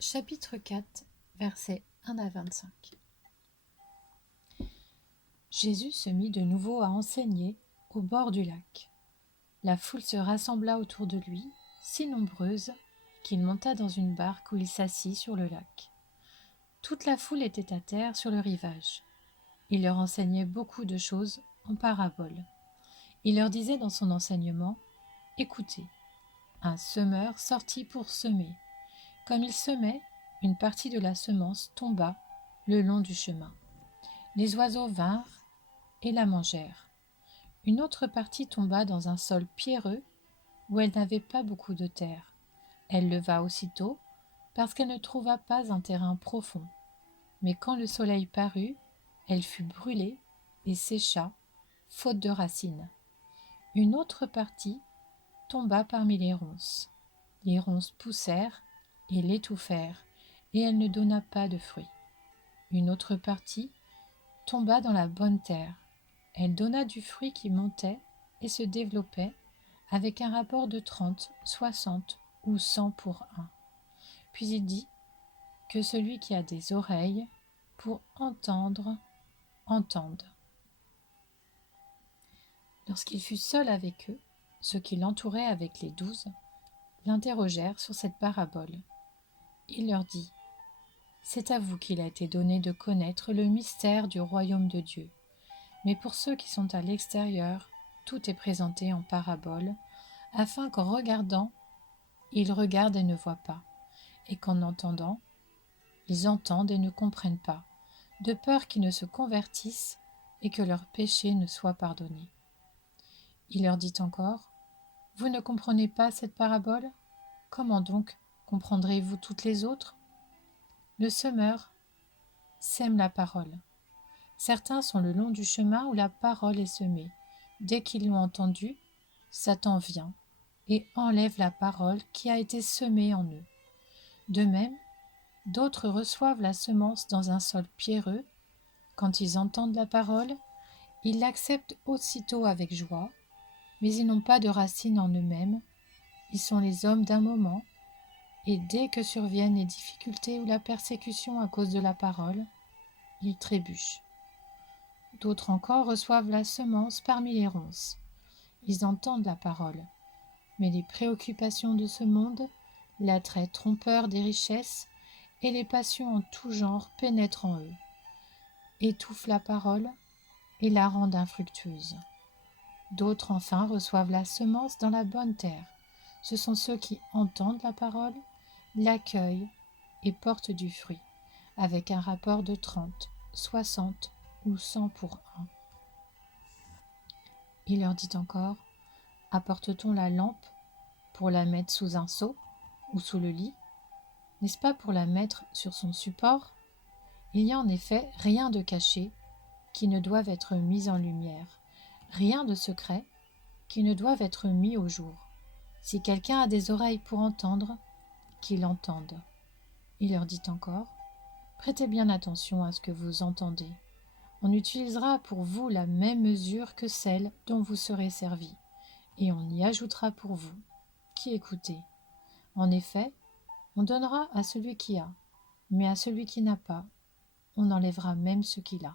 Chapitre 4, versets 1 à 25. Jésus se mit de nouveau à enseigner au bord du lac. La foule se rassembla autour de lui, si nombreuse qu'il monta dans une barque où il s'assit sur le lac. Toute la foule était à terre sur le rivage. Il leur enseignait beaucoup de choses en paraboles. Il leur disait dans son enseignement : « Écoutez, un semeur sortit pour semer. Comme il semait, une partie de la semence tomba le long du chemin. Les oiseaux vinrent et la mangèrent. Une autre partie tomba dans un sol pierreux où elle n'avait pas beaucoup de terre. Elle leva aussitôt parce qu'elle ne trouva pas un terrain profond. Mais quand le soleil parut, elle fut brûlée et sécha, faute de racines. Une autre partie tomba parmi les ronces. Les ronces poussèrent et l'étouffèrent, et elle ne donna pas de fruits. Une autre partie tomba dans la bonne terre. Elle donna du fruit qui montait et se développait avec un rapport de 30, 60 ou 100 pour 1. Puis il dit que celui qui a des oreilles pour entendre, entende. Lorsqu'il fut seul avec eux, ceux qui l'entouraient avec les 12 l'interrogèrent sur cette parabole. Il leur dit : « C'est à vous qu'il a été donné de connaître le mystère du royaume de Dieu. Mais pour ceux qui sont à l'extérieur, tout est présenté en parabole, afin qu'en regardant, ils regardent et ne voient pas, et qu'en entendant, ils entendent et ne comprennent pas, de peur qu'ils ne se convertissent et que leurs péchés ne soient pardonnés. » Il leur dit encore : « Vous ne comprenez pas cette parabole ? Comment donc comprendrez-vous toutes les autres ? Le semeur sème la parole. Certains sont le long du chemin où la parole est semée. Dès qu'ils l'ont entendue, Satan vient et enlève la parole qui a été semée en eux. De même, d'autres reçoivent la semence dans un sol pierreux. Quand ils entendent la parole, ils l'acceptent aussitôt avec joie, mais ils n'ont pas de racines en eux-mêmes. Ils sont les hommes d'un moment, et dès que surviennent les difficultés ou la persécution à cause de la parole, ils trébuchent. D'autres encore reçoivent la semence parmi les ronces. Ils entendent la parole, mais les préoccupations de ce monde, l'attrait trompeur des richesses et les passions en tout genre pénètrent en eux, étouffent la parole et la rendent infructueuse. D'autres enfin reçoivent la semence dans la bonne terre. Ce sont ceux qui entendent la parole, l'accueillent et portent du fruit, avec un rapport de 30, 60 ou 100 pour 1. Il leur dit encore : « Apporte-t-on la lampe pour la mettre sous un seau ou sous le lit ? N'est-ce pas pour la mettre sur son support ? Il n'y a en effet rien de caché qui ne doive être mis en lumière, rien de secret qui ne doive être mis au jour. Si quelqu'un a des oreilles pour entendre, qu'il entende. » Il leur dit encore : « Prêtez bien attention à ce que vous entendez. On utilisera pour vous la même mesure que celle dont vous serez servis, et on y ajoutera pour vous, qui écoutez. En effet, on donnera à celui qui a, mais à celui qui n'a pas, on enlèvera même ce qu'il a. »